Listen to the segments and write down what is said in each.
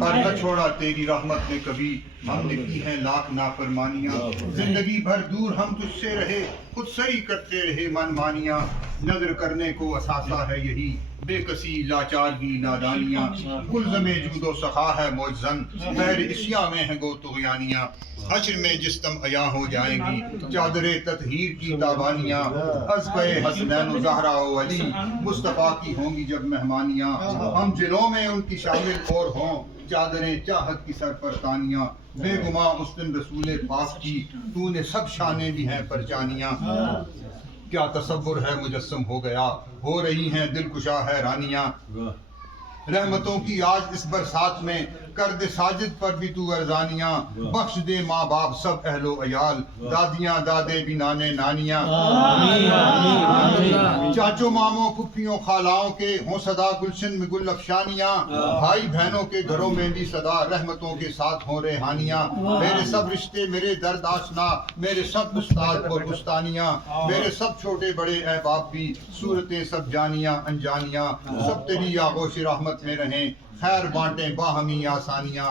پر نہ چھوڑا تیری رحمت نے کبھی، ہم نے کی ہیں لاکھ نافرمانیاں، زندگی بھر دور ہم تجھ سے رہے، خود سری کرتے رہے من مانیاں، نظر کرنے کو اثاثہ ہے یہی، بے کسی لاچارگی نادانیاں، ملزم جود و سخا ہے معجزن، بحر اسیا میں ہے گو طغیانیاں، حشر میں جس دم عیاں ہو جائیں گی چادر تطہیر کی تابانیاں، حسبِ حسنین و زہرا و علی مصطفیٰ کی ہوں گی جب مہمانیاں، ہم جنوں میں ان کی شامل اور ہوں چادریں چاہت کی سر پر تانیاں، بے گماں اس دن رسول پاک کی تو نے سب شانیں بھی ہیں پرچانیاں، کیا تصور ہے مجسم ہو گیا، ہو رہی ہیں دلکشا حیرانیاں، رحمتوں کی آج اس برسات میں کر دے ساجد پر بھی تو ارزانیاں، بخش دے ماں باپ سب اہل و عیال، دادیاں دادے بھی نانے نانیاں، چاچوں ماموں پھپھیوں خالاؤں کے ہوں صدا گلشن میں گل افشانیاں، بھائی بہنوں کے گھروں میں بھی صدا رحمتوں کے ساتھ ہوں ریحانیاں، میرے سب رشتے میرے درد آشنا، میرے سب استاد اور بستانیاں، میرے سب چھوٹے بڑے احباب بھی صورتیں سب جانیاں انجانیاں، سب تیری آغوش رحمت میں رہیں، خیر بانٹیں باہمی آسانیاں،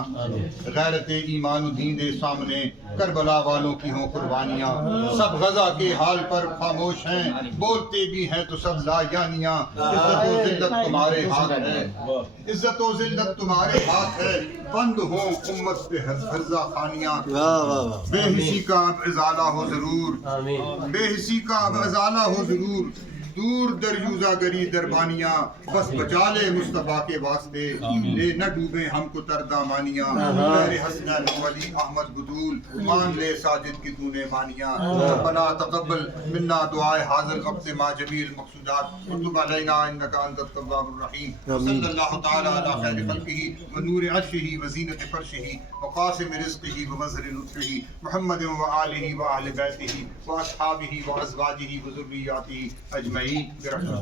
غیرت ایمان و دین دے سامنے کربلا والوں کی ہوں قربانیاں، سب غزہ کے حال پر خاموش ہیں، بولتے بھی ہیں تو سب لا یانیاں، عزت و ذلت تمہارے ہاتھ ہے، عزت و ذلت تمہارے ہاتھ ہے، بند ہوں امت پہ حرزہ خانیاں، بے حسی کا اب ازالہ ہو ضرور، بے حسی کا اب ازالہ ہو ضرور، دور دریوزہ گری دربانیاں، بس بچا لے مصطفیٰ کے واسطے، لے نہ ڈوبے ہم کو تردامانیاں، میرے حسنین ولی احمد بدول، مان لے ساجد کی تو نے مانیاں، ربنا تقبل منا دعائے حاضر وقت ما جمیع المقصودات، وتب علینا انکا انت التواب الرحیم، صلی اللہ تعالی علی خیر خلقہ ونور عرشہ وزینت فرشہ وقاسم رزقہ ومظہر لطفہ محمد وآلہ وآل بیتہ واصحابہ وازواجہ وذریاتہ اجمعین برحمتہ۔